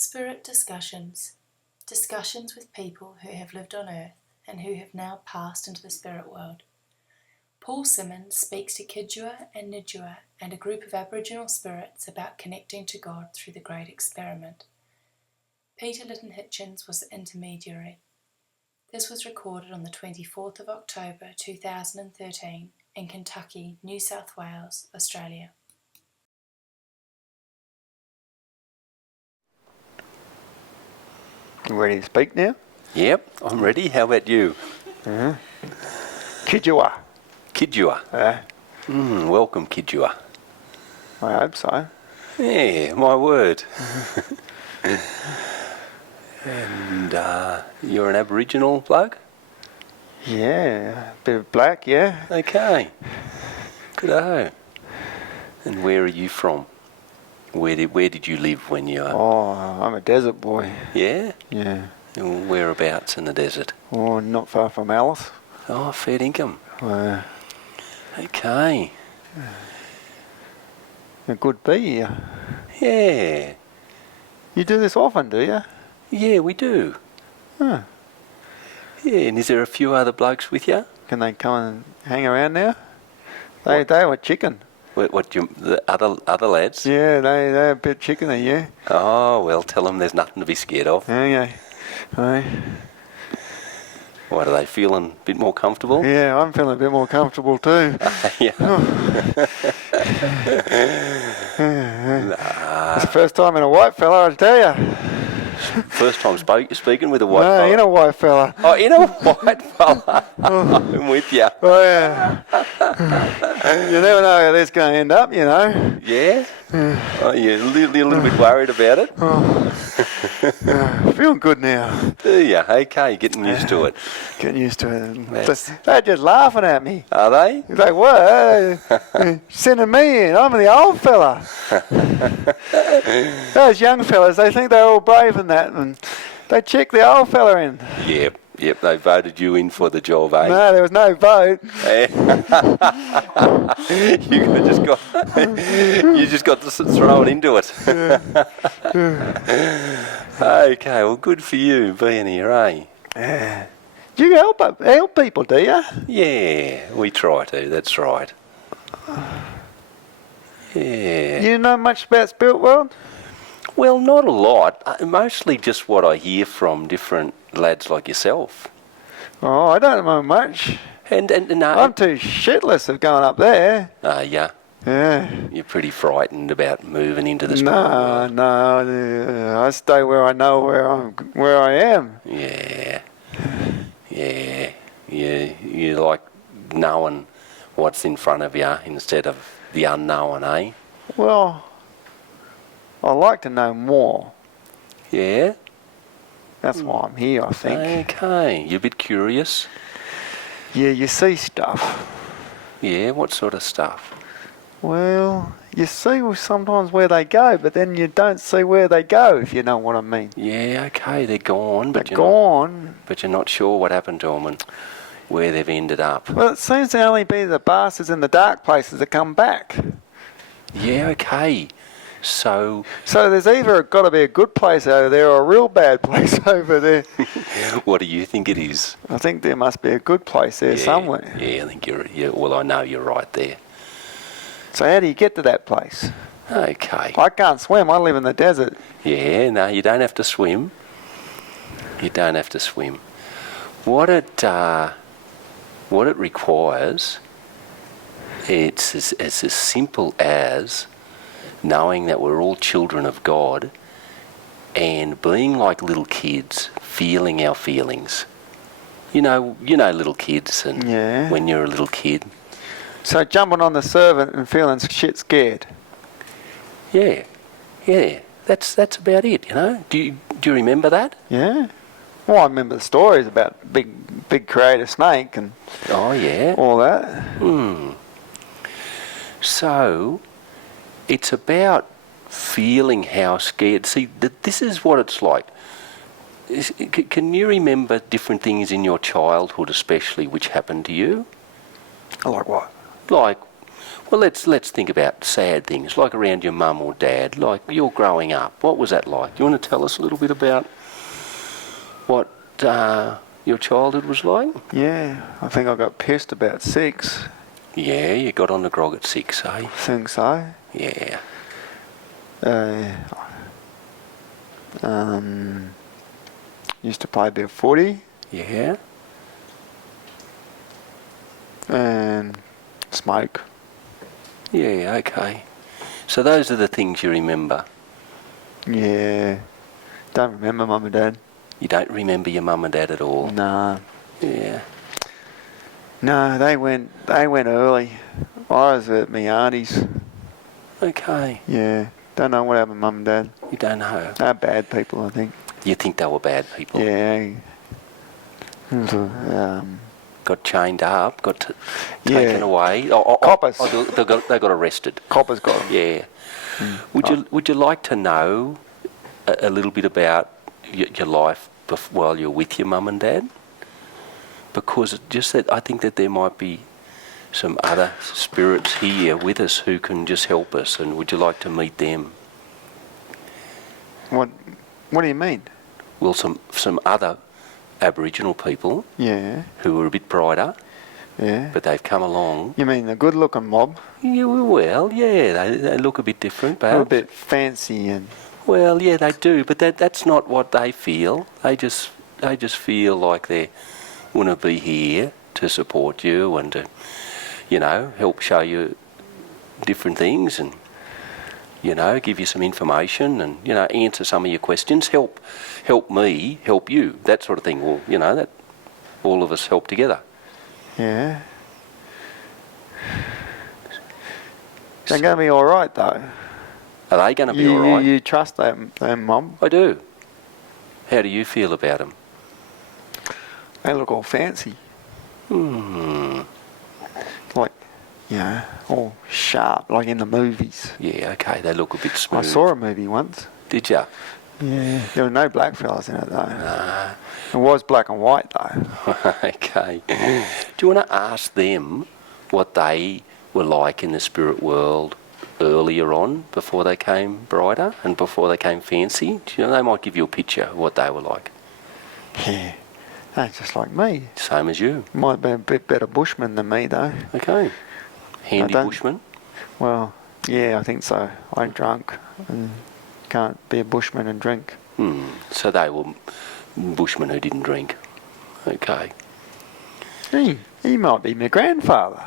Spirit discussions. Discussions with people who have lived on earth and who have now passed into the spirit world. Paul Simmons speaks to Kidjuha Nidjuha and a group of Aboriginal spirits about connecting to God through the Great Experiment. Lytton-Hitchins was the intermediary. This was recorded on the 24th of October 2013 in Kentucky, New South Wales, Australia. You ready to speak now? Yep, I'm ready. How about you? Kidjuha. Kidjuha. Welcome, Kidjuha. I hope so. Yeah, my word. And you're an Aboriginal bloke? Yeah, a bit of black, yeah. Okay. Good-o. And where are you from? Where did you live when you were... Oh, I'm a desert boy. Yeah? Yeah. Whereabouts in the desert? Oh, not far from Alice. Oh, fair income. A Okay. good be here. Yeah. You do this often, do you? Yeah, we do. Huh. Yeah, and is there a few other blokes with you? Can they come and hang around now? They were chicken. The other lads? Yeah, they're a bit chickeny, yeah. Oh, well, tell them there's nothing to be scared of. Okay. Aye. What, are they feeling a bit more comfortable? Yeah, I'm feeling a bit more comfortable too. Yeah. It's the first time in a white fella, I tell you. First time speaking with a white fella? No, in a white fella. Oh, in a white fella. I'm with you. Oh, yeah. You never know how this is going to end up, you know. Yeah? Oh, you're a little bit worried about it? Feeling good now. Do you? Okay, getting used to it. Getting used to it. They're just laughing at me. Are they? It's like, what? Sending me in. I'm the old fella. Those young fellas, they think they're all brave and that, and they check the old fella in. Yep, they voted you in for the job, eh? No, there was no vote. You just got to throw it into it. Okay, well, good for you being here, eh? Yeah. Do you help people, do you? Yeah, we try to, that's right. Yeah. You know much about spirit world? Well, not a lot. Mostly just what I hear from different lads like yourself. Oh, I don't know much. And I'm too shitless of going up there. Yeah. Yeah. You're pretty frightened about moving into the spirit world. No. I stay where I know where I am. Yeah. You like knowing what's in front of you instead of the unknown, eh? Well, I like to know more. Yeah? That's why I'm here, I think. Okay. You're a bit curious? Yeah, you see stuff. Yeah, what sort of stuff? Well, you see sometimes where they go, but then you don't see where they go, if you know what I mean. Yeah, okay, they're gone. But They're gone. But you're not sure what happened to them and where they've ended up. Well, it seems to only be the bastards in the dark places that come back. Yeah, okay. So there's either got to be a good place over there or a real bad place over there. What do you think it is? I think there must be a good place there somewhere. Yeah, I think well, I know you're right there. So how do you get to that place? Okay. I can't swim. I live in the desert. Yeah, no, you don't have to swim. You don't have to swim. What it requires, it's as simple as knowing that we're all children of God and being like little kids, feeling our feelings. You know little kids and when you're a little kid. So jumping on the servant and feeling shit scared. Yeah. That's about it, you know. Do you remember that? Yeah. Well, I remember the stories about big creator snake and all that. So it's about feeling how scared. See, this is what it's like. Can you remember different things in your childhood, especially, which happened to you? Like what? Like Well, let's think about sad things, like around your mum or dad, like you're growing up. What was that like? Do you want to tell us a little bit about what your childhood was like? Yeah, I think I got pissed about 6. Yeah, you got on the grog at 6, eh? I think so. Yeah. Used to play a bit of footy Yeah. and smoke. Yeah, okay. So those are the things you remember. Yeah. Don't remember Mum and Dad. You don't remember your mum and dad at all? Nah. Yeah. No, they went early. I was at my auntie's. Okay. Yeah. Don't know what happened to Mum and Dad. You don't know. They're bad people, I think. You think they were bad people? Yeah. Got chained up, Yeah. taken away. Coppers. They got arrested. Coppers got 'em. Yeah. Would you like to know a little bit about your life while you're with your mum and dad? Because just that, I think that there might be some other spirits here with us who can just help us, and would you like to meet them? What do you mean? Well, some other Aboriginal people Yeah. who are a bit brighter, Yeah. but they've come along. You mean the good-looking mob? Yeah, well, yeah, they look a bit different, They're a perhaps. bit fancy and... Well, yeah, they do, but that's not what they feel. They just feel like they want to be here to support you and to, help show you different things and, give you some information and, answer some of your questions. Help me, help you, that sort of thing. Well, that all of us help together. Yeah. They're going to be all right, though. Are they going to be all right? You trust them mob? I do. How do you feel about them? They look all fancy. Like, all sharp, like in the movies. Yeah, okay, they look a bit smooth. I saw a movie once. Did you? Yeah. There were no black fellas in it, though. Nah. It was black and white, though. Okay. Do you want to ask them what they were like in the spirit world earlier on, before they came brighter and before they came fancy? Do they might give you a picture of what they were like. Yeah. They're just like me. Same as you. Might be a bit better bushman than me, though. Okay. Handy bushman? Well, yeah, I think so. I'm drunk and can't be a bushman and drink. So they were bushmen who didn't drink. Okay. He might be my grandfather.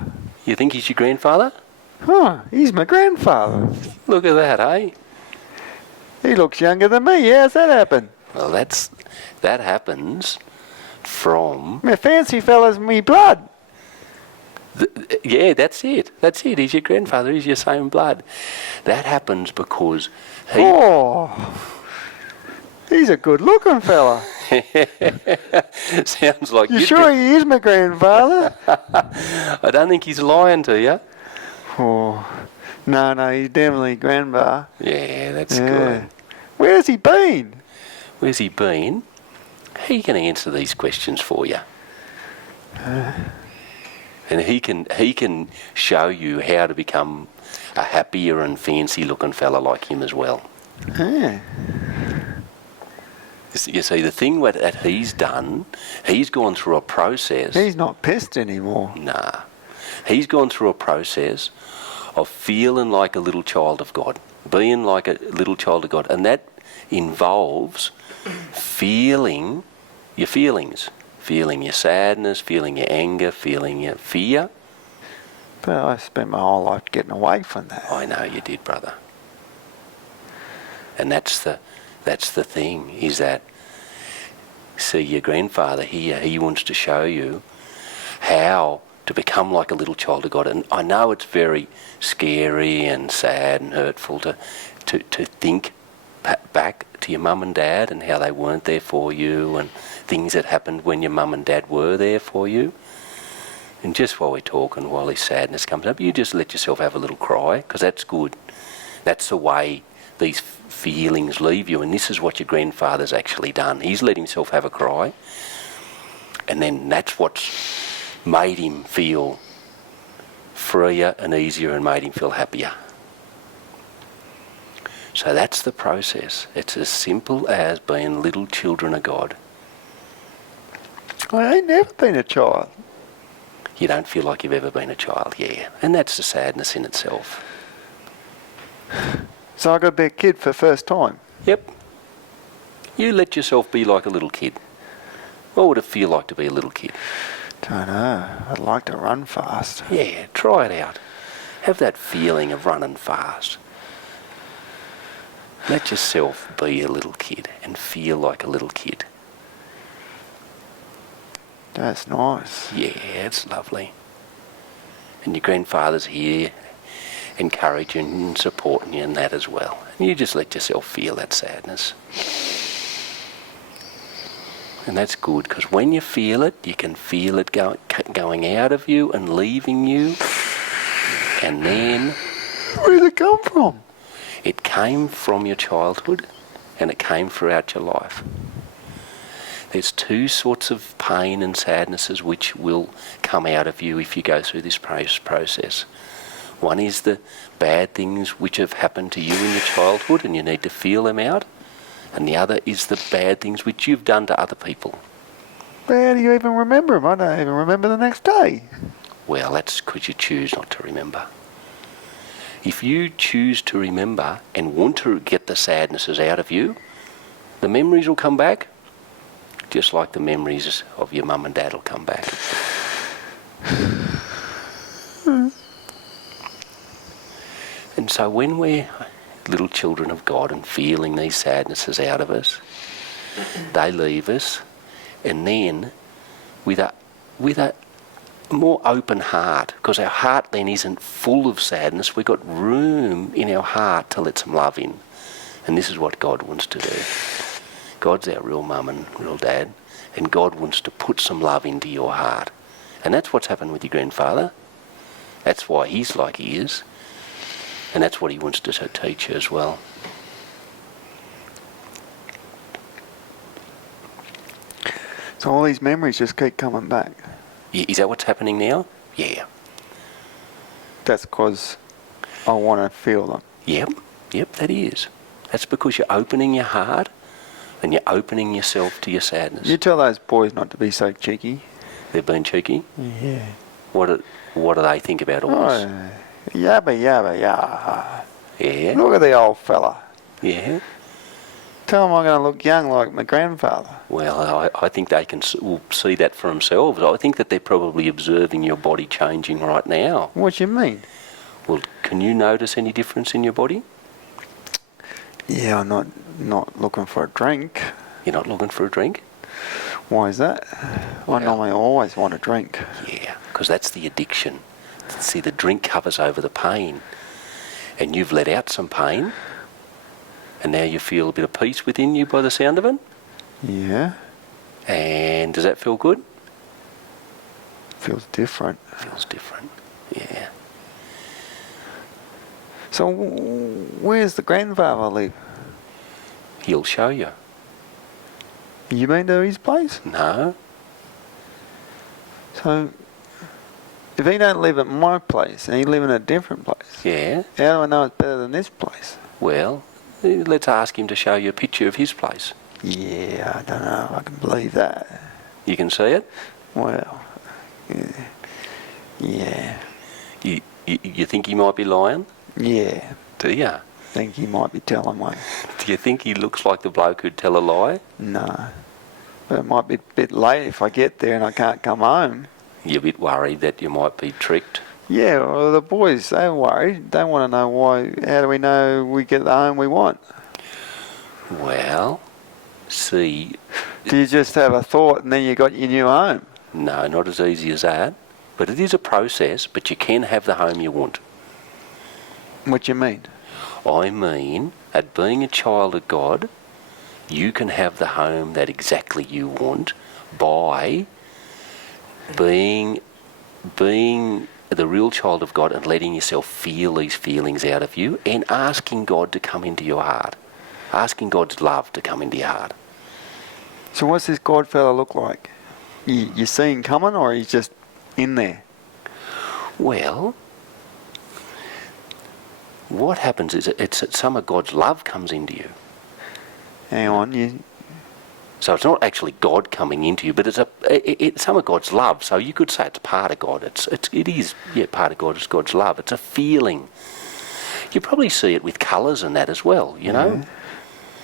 You think he's your grandfather? Huh, he's my grandfather. Look at that, eh? He looks younger than me. How's that happen? Well, that happens from... My fancy fella's me blood. Yeah, that's it. That's it. He's your grandfather. He's your same blood. That happens because he... Oh, he's a good-looking fella. Sounds like You sure he is my grandfather? I don't think he's lying to you. Oh, no, he's definitely grandpa. Yeah, that's good. Where's he been? Where's he been? He can answer these questions for you. And he can show you how to become a happier and fancy-looking fella like him as well. Yeah. You see, the thing that he's done, he's gone through a process. He's not pissed anymore. Nah. He's gone through a process of feeling like a little child of God, being like a little child of God. And that involves feeling your feelings, feeling your sadness, feeling your anger, feeling your fear. But I spent my whole life getting away from that. I know you did, brother. And that's the thing, is that, see, your grandfather here, he wants to show you how to become like a little child of God. And I know it's very scary and sad and hurtful to think back to your mum and dad and how they weren't there for you and things that happened when your mum and dad were there for you. And just while we're talking, while this sadness comes up, you just let yourself have a little cry, because that's good. That's the way these feelings leave you, and this is what your grandfather's actually done. He's let himself have a cry, and then that's what's made him feel freer and easier and made him feel happier. So that's the process. It's as simple as being little children of God. I ain't never been a child. You don't feel like you've ever been a child, yeah. And that's the sadness in itself. So I got to be a kid for the first time. Yep. You let yourself be like a little kid. What would it feel like to be a little kid? Don't know. I'd like to run fast. Yeah, try it out. Have that feeling of running fast. Let yourself be a little kid and feel like a little kid. That's nice. Yeah, it's lovely. And your grandfather's here encouraging and supporting you in that as well. And you just let yourself feel that sadness. And that's good, because when you feel it, you can feel it going out of you and leaving you. And then... Where did it come from? It came from your childhood, and it came throughout your life. There's two sorts of pain and sadnesses which will come out of you if you go through this process. One is the bad things which have happened to you in your childhood and you need to feel them out. And the other is the bad things which you've done to other people. Well, how do you even remember them? I don't even remember the next day. Well, that's because you choose not to remember. If you choose to remember and want to get the sadnesses out of you, the memories will come back, just like the memories of your mum and dad will come back. And so when we're little children of God and feeling these sadnesses out of us, they leave us, and then with a more open heart, because our heart then isn't full of sadness, we've got room in our heart to let some love in. And this is what God wants to do. God's our real mum and real dad, and God wants to put some love into your heart. And that's what's happened with your grandfather. That's why he's like he is. And that's what he wants to teach you as well. So all these memories just keep coming back. Yeah, is that what's happening now? Yeah. That's because I want to feel them. Yep, that is. That's because you're opening your heart and you're opening yourself to your sadness. You tell those boys not to be so cheeky. They're being cheeky? Yeah. What do they think about all this? Yabba, yabba, yah. Yeah? Look at the old fella. Yeah? Tell them I'm going to look young like my grandfather. Well, I think they will see that for themselves. I think that they're probably observing your body changing right now. What do you mean? Well, can you notice any difference in your body? Yeah, I'm not looking for a drink. You're not looking for a drink? Why is that? I normally always want a drink. Yeah, because that's the addiction. See, the drink covers over the pain. And you've let out some pain. And now you feel a bit of peace within you by the sound of it. Yeah. And does that feel good? Feels different. Feels different, yeah. So where's the grandfather live? He'll show you. You been to his place? No. So if he don't live at my place and he live in a different place, Yeah. how do I know it's better than this place? Well, let's ask him to show you a picture of his place. Yeah, I don't know if I can believe that. You can see it? Well, yeah. You think he might be lying? Yeah. Do you? Think he might be telling me. Do you think he looks like the bloke who'd tell a lie? No. But it might be a bit late if I get there and I can't come home. You're a bit worried that you might be tricked? Yeah, well, the boys, they're worried. They want to know why. How do we know we get the home we want? Well, see... Do you just have a thought and then you got your new home? No, not as easy as that. But it is a process, but you can have the home you want. What do you mean? I mean, at being a child of God, you can have the home that exactly you want by being the real child of God and letting yourself feel these feelings out of you and asking God to come into your heart. Asking God's love to come into your heart. So what's this God fella look like? You see him coming or he's just in there? Well, what happens is it's that some of God's love comes into you. Hang on, So it's not actually God coming into you, but it's some of God's love. So you could say it's part of God. It is part of God. It's God's love. It's a feeling. You probably see it with colours and that as well, you know.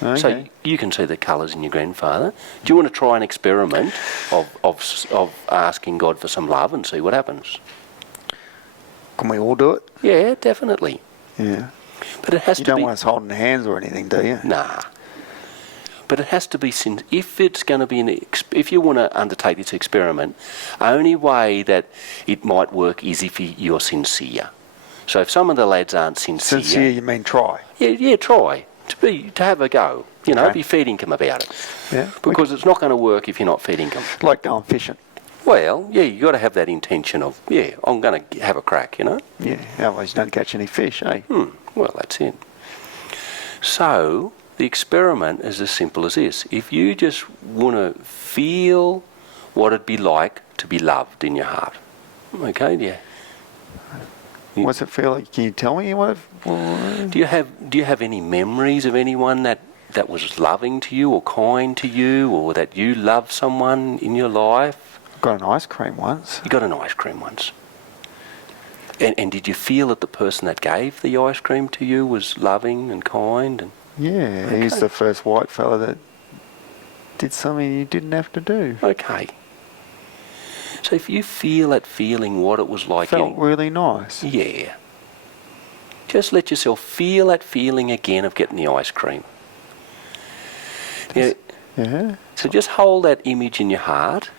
Okay. So you can see the colours in your grandfather. Do you want to try an experiment of asking God for some love and see what happens? Can we all do it? Yeah, definitely. Yeah. But it has You to don't be. want us holding hands or anything, do you? Nah. But it has to be if it's going to be if you want to undertake this experiment, only way that it might work is if you're sincere. So if some of the lads aren't sincere, You mean try? Yeah, try to have a go. You know, Okay. be feeding them about it. Yeah. Because it's not going to work if you're not feeding them. Like going fishing. Well, yeah, you got to have that intention of I'm going to have a crack. You know. Yeah. Otherwise, you don't catch any fish, eh? Well, that's it. So the experiment is as simple as this. If you just want to feel what it'd be like to be loved in your heart. Okay, yeah. What's it feel like? Can you tell me what? Do you have any memories of anyone that was loving to you or kind to you, or that you loved someone in your life? Got an ice cream once. You got an ice cream once. And did you feel that the person that gave the ice cream to you was loving and kind? And Yeah, Okay. he's the first white fella that did something you didn't have to do. okay. So if you feel that feeling, what it was like, Felt really nice. yeah. Just let yourself feel that feeling again of getting the ice cream. Yeah. Yeah. So just hold that image in your heart,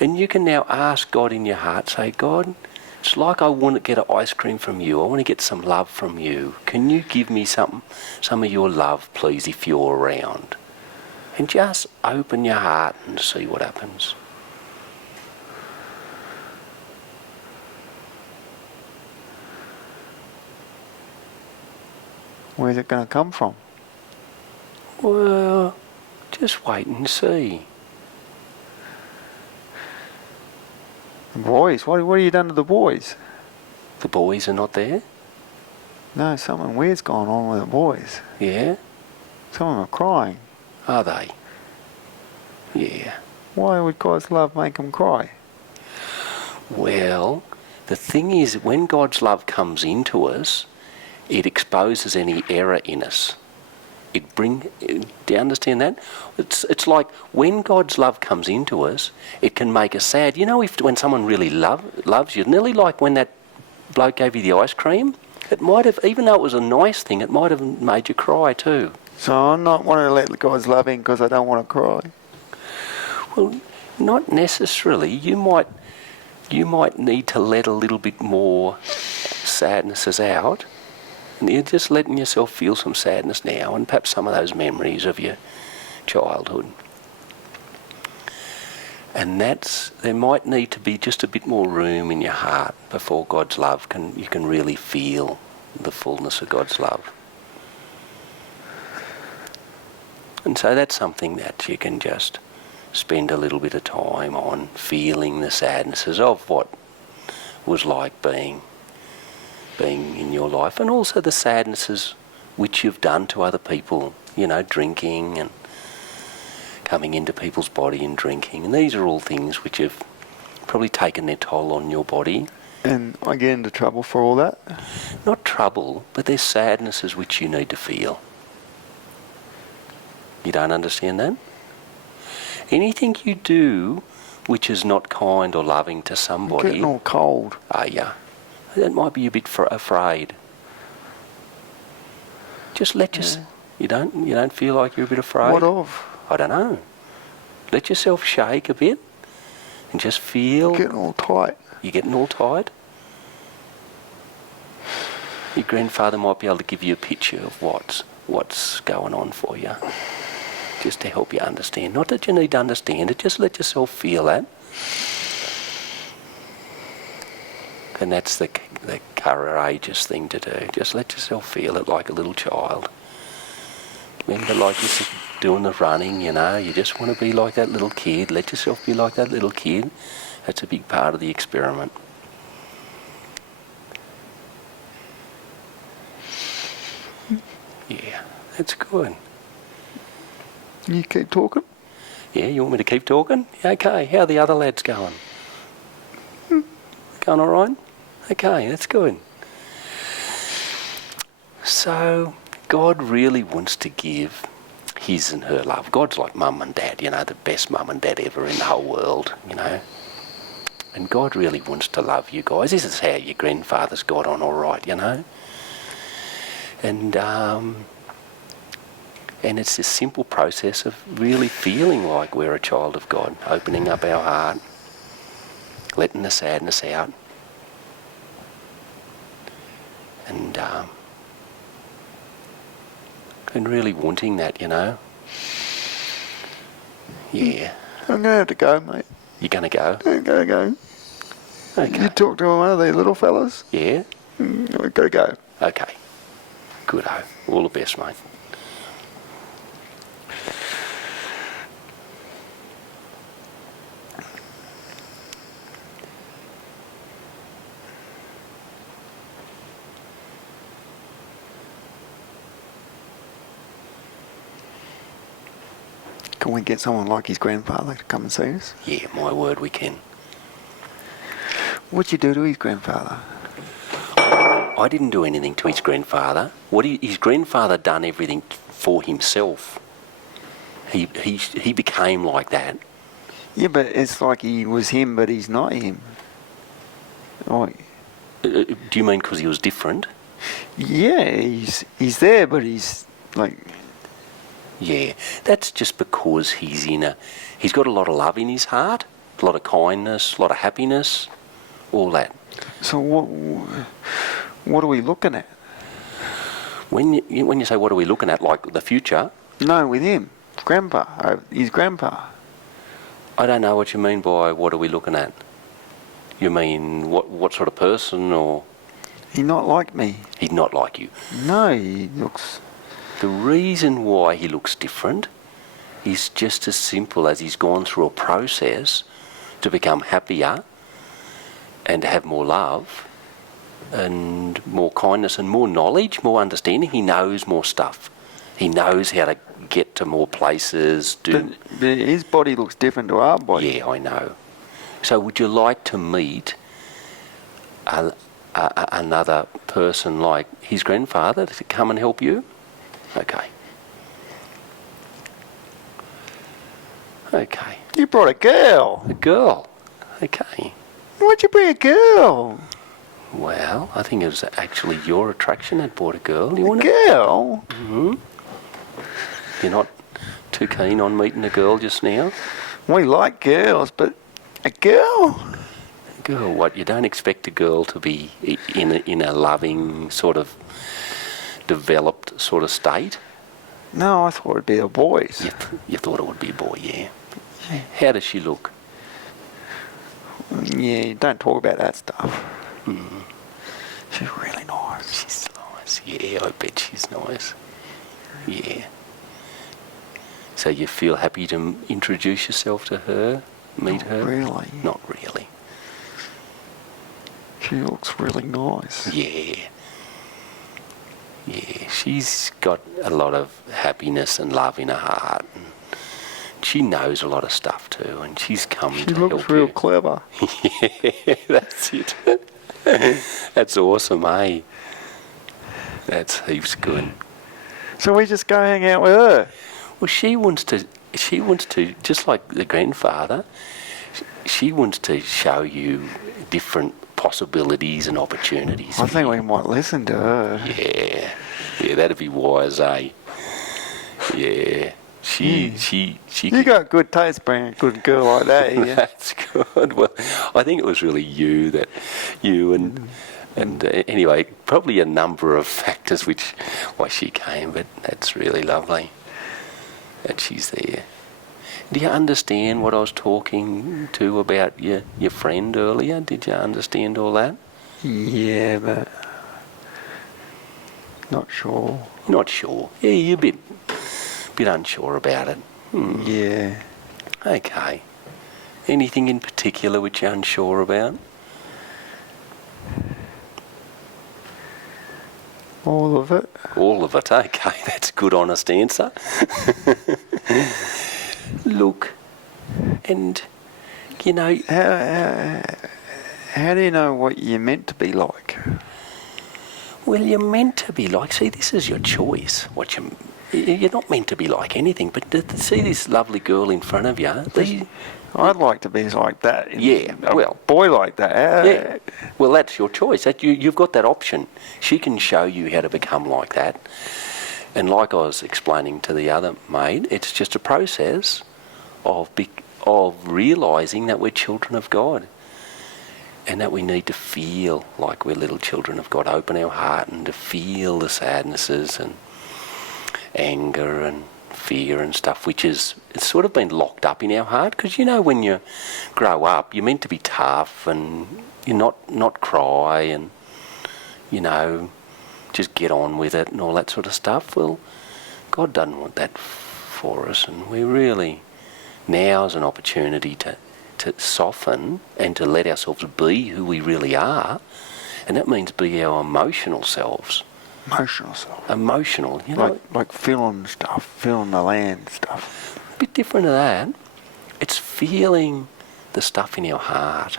and you can now ask God in your heart, say, God, it's like I want to get an ice cream from you. I want to get some love from you. Can you give me some of your love, please, if you're around? And just open your heart and see what happens. Where's it going to come from? Well, just wait and see. The boys? What have you done to the boys? The boys are not there? No, something weird's gone on with the boys. Yeah? Some of them are crying. Are they? Yeah. Why would God's love make them cry? Well, the thing is, when God's love comes into us, it exposes any error in us. Do you understand that? It's like when God's love comes into us, it can make us sad. You know, when someone really loves you, nearly like when that bloke gave you the ice cream, it might have, even though it was a nice thing, it might have made you cry too. So I'm not wanting to let God's love in because I don't want to cry. Well, not necessarily. You might need to let a little bit more sadnesses out. And you're just letting yourself feel some sadness now, and perhaps some of those memories of your childhood. And there might need to be just a bit more room in your heart before God's love you can really feel the fullness of God's love. And so that's something that you can just spend a little bit of time on, feeling the sadnesses of what was like being in your life, and also the sadnesses which you've done to other people, you know, drinking and coming into people's body and drinking. And these are all things which have probably taken their toll on your body. And I get into trouble for all that? Not trouble, but there's sadnesses which you need to feel. You don't understand that? Anything you do which is not kind or loving to somebody... I'm getting all cold. Are you? That might be a bit afraid. Just let yourself... You don't feel like you're a bit afraid? What of? I don't know. Let yourself shake a bit and just feel... Getting all tight. You're getting all tired? Your grandfather might be able to give you a picture of what's going on for you, just to help you understand. Not that you need to understand it, just let yourself feel that. And that's the courageous thing to do. Just let yourself feel it like a little child. Remember, like you're doing the running, you know, you just want to be like that little kid. Let yourself be like that little kid. That's a big part of the experiment. That's good. You keep talking. Yeah, you want me to keep talking? Okay, how are the other lads going? Going all right? Okay, that's good. So, God really wants to give his and her love. God's like mum and dad, you know, the best mum and dad ever in the whole world, you know. And God really wants to love you guys. This is how your grandfathers got on all right, you know. And it's this simple process of really feeling like we're a child of God, opening up our heart, letting the sadness out, and really wanting that, you know. Yeah. I'm going to have to go, mate. You're going to go? I'm going to go. Okay. You talk to one of these little fellas? Yeah? I've got to go. Okay. Good-o. All the best, mate. Can we get someone like his grandfather to come and see us? Yeah, my word, we can. What'd you do to his grandfather? I didn't do anything to his grandfather. His grandfather done everything for himself. He became like that. Yeah, but it's like he was him, but he's not him. Oh, Do you mean because he was different? yeah, he's there, but he's like... Yeah, that's just because he's got a lot of love in his heart, a lot of kindness, a lot of happiness, all that. So what are we looking at? When you say what are we looking at, like the future? No, with him. Grandpa. His grandpa. I don't know what you mean by what are we looking at. You mean what sort of person, or...? He's not like me. He's not like you. No, he looks... The reason why he looks different is just as simple as he's gone through a process to become happier and to have more love and more kindness and more knowledge, more understanding. He knows more stuff. He knows how to get to more places. But his body looks different to our body. Yeah, I know. So would you like to meet another person like his grandfather to come and help you? Okay. Okay. You brought a girl. A girl. Okay. Why'd you bring a girl? Well, I think it was actually your attraction that brought a girl. You want A girl? Mm-hmm. You're not too keen on meeting a girl just now? We like girls, but a girl? A girl, what? You don't expect a girl to be in a loving sort of developed sort of state? No, I thought it'd be the boys. You thought it would be a boy, yeah. How does she look? Yeah, don't talk about that stuff. Mm. She's really nice. She's nice, yeah, I bet she's nice. Yeah. So you feel happy to introduce yourself to her, meet her? Really? Not really. She looks really nice. Yeah. Yeah, she's got a lot of happiness and love in her heart. And she knows a lot of stuff too, and she's come to help you. She looks real clever. Yeah, that's it. That's awesome, eh? That's heaps good. So we just go hang out with her? Well, she wants to, just like the grandfather, she wants to show you different possibilities and opportunities. I think we might listen to her. Yeah, that'd be wise, eh? Yeah, she. You got good taste, being a good girl like that. Yeah. That's good. Well, I think it was really you and anyway, probably a number of factors why she came, but that's really lovely that she's there. Do you understand what I was talking to about your friend earlier? Did you understand all that? Yeah, but not sure. Not sure. Yeah, you're a bit unsure about it. Yeah. Okay. Anything in particular which you're unsure about? All of it. All of it, okay, that's a good honest answer. Look, and, you know... How do you know what you're meant to be like? Well, you're meant to be like... See, this is your choice. You're not meant to be like anything, but to see this lovely girl in front of you... I'd like to be like that. Yeah, a boy like that. Yeah. Well, that's your choice. You've got that option. She can show you how to become like that. And like I was explaining to the other mate, it's just a process of realising that we're children of God and that we need to feel like we're little children of God, open our heart and to feel the sadnesses and anger and fear and stuff, which it's sort of been locked up in our heart, because you know when you grow up you're meant to be tough and you're not cry and you know just get on with it and all that sort of stuff. Well, God doesn't want that for us, and we really now's an opportunity to soften and to let ourselves be who we really are, and that means be our emotional selves. Emotional, you know. Like feeling stuff, feeling the land stuff. A bit different to that. It's feeling the stuff in your heart.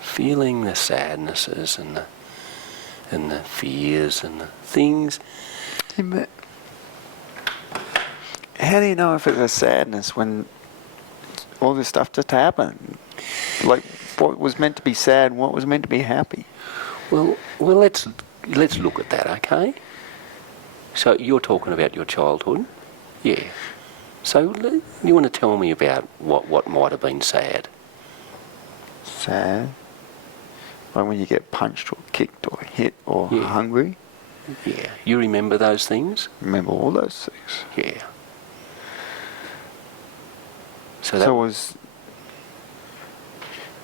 Feeling the sadnesses and the fears and the things. Yeah, but how do you know if it's a sadness when all this stuff just happened? Like, what was meant to be sad and what was meant to be happy? Well, let's look at that, okay? So you're talking about your childhood? Yeah. So you want to tell me about what might have been sad? Sad? Like when you get punched or kicked or hit or hungry? Yeah. You remember those things? Remember all those things. Yeah. So that was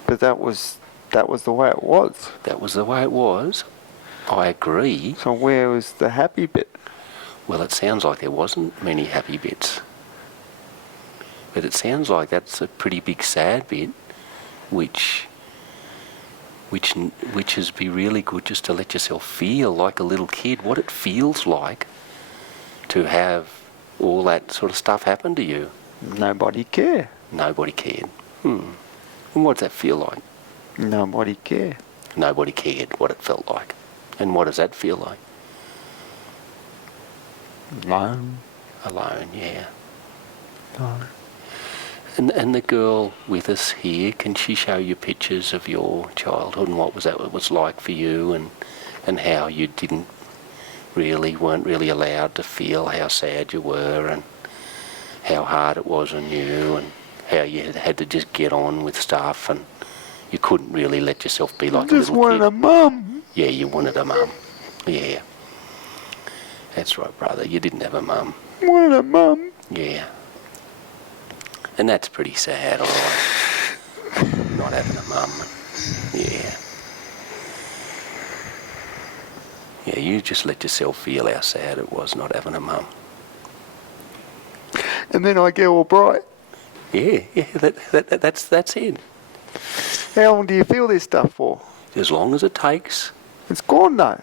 the way it was. That was the way it was. I agree. So where was the happy bit? Well, it sounds like there wasn't many happy bits. But it sounds like that's a pretty big sad bit, which is be really good just to let yourself feel like a little kid, what it feels like to have all that sort of stuff happen to you. Nobody cared. Nobody cared. And what does that feel like? Nobody cared. Nobody cared what it felt like. And what does that feel like? Alone. Alone, yeah. Alone. And the girl with us here, can she show you pictures of your childhood and what was like for you, and how you weren't really allowed to feel how sad you were and how hard it was on you and how you had to just get on with stuff and you couldn't really let yourself be like a little kid. Just wanted a mum. Yeah, you wanted a mum. Yeah. That's right, brother. You didn't have a mum. Wanted a mum. Yeah. And that's pretty sad, all right. Not having a mum. Yeah. Yeah, you just let yourself feel how sad it was not having a mum. And then I get all bright. Yeah, that's it. How long do you feel this stuff for? As long as it takes. It's gone though.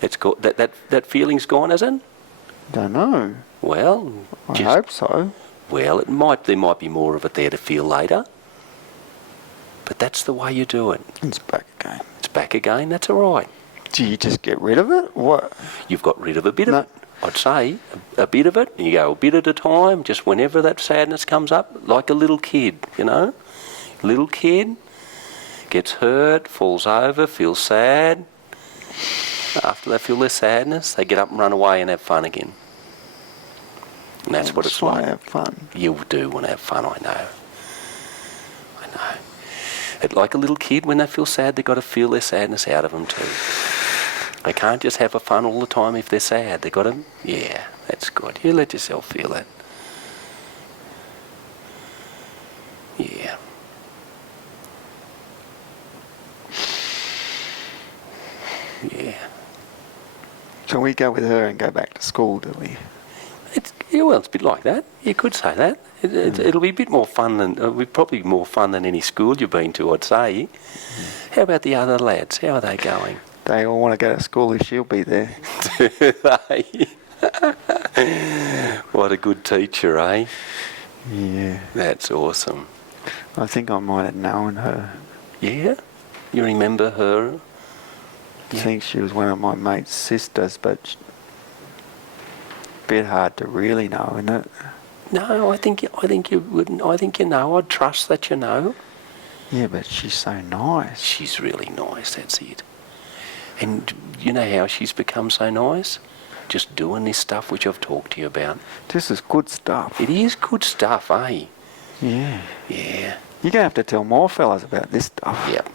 It's got that feeling's gone, hasn't it? Don't know. Well, I hope so. Well, there might be more of it there to feel later. But that's the way you do it. It's back again. It's back again, that's all right. Do you just get rid of it? What? You've got rid of a bit of it. I'd say a bit of it, and you go a bit at a time, just whenever that sadness comes up, like a little kid, you know? Little kid gets hurt, falls over, feels sad. After they feel their sadness, they get up and run away and have fun again. And that's what it's like. I have fun. You do want to have fun, I know. Like a little kid, when they feel sad, they've got to feel their sadness out of them too. They can't just have a fun all the time if they're sad. They've got to... Yeah, that's good. You let yourself feel that. Yeah. Yeah. So we go with her and go back to school, do we? It's a bit like that. You could say that. It'll be a bit more fun probably more fun than any school you've been to, I'd say. How about the other lads? How are they going? they all want to go to school if she'll be there. Do they? What a good teacher, eh? Yeah. That's awesome. I think I might have known her. Yeah? You remember her? I think she was one of my mate's sisters, but a bit hard to really know, isn't it? No, I think you wouldn't. I think you know. I'd trust that you know. Yeah, but she's so nice. She's really nice, that's it. And you know how she's become so nice? Just doing this stuff which I've talked to you about. This is good stuff. It is good stuff, eh? Yeah. Yeah. You're going to have to tell more fellas about this stuff. Yep.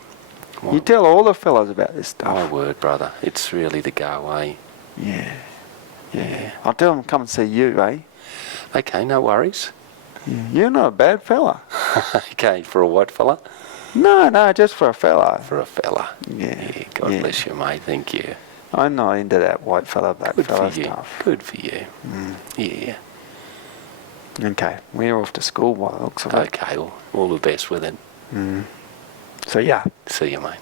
You tell all the fellas about this stuff. My word, brother. It's really the go, eh? Yeah. Yeah. I'll tell them to come and see you, eh? Okay, no worries. Yeah. You're not a bad fella. Okay, for a white fella? No, just for a fella. For a fella. Yeah. God bless you, mate. Thank you. I'm not into that white fella, black fella stuff. Good for you. Yeah. Okay, we're off to school by the looks of it. Okay, well, all the best with it. So yeah. See you, mate.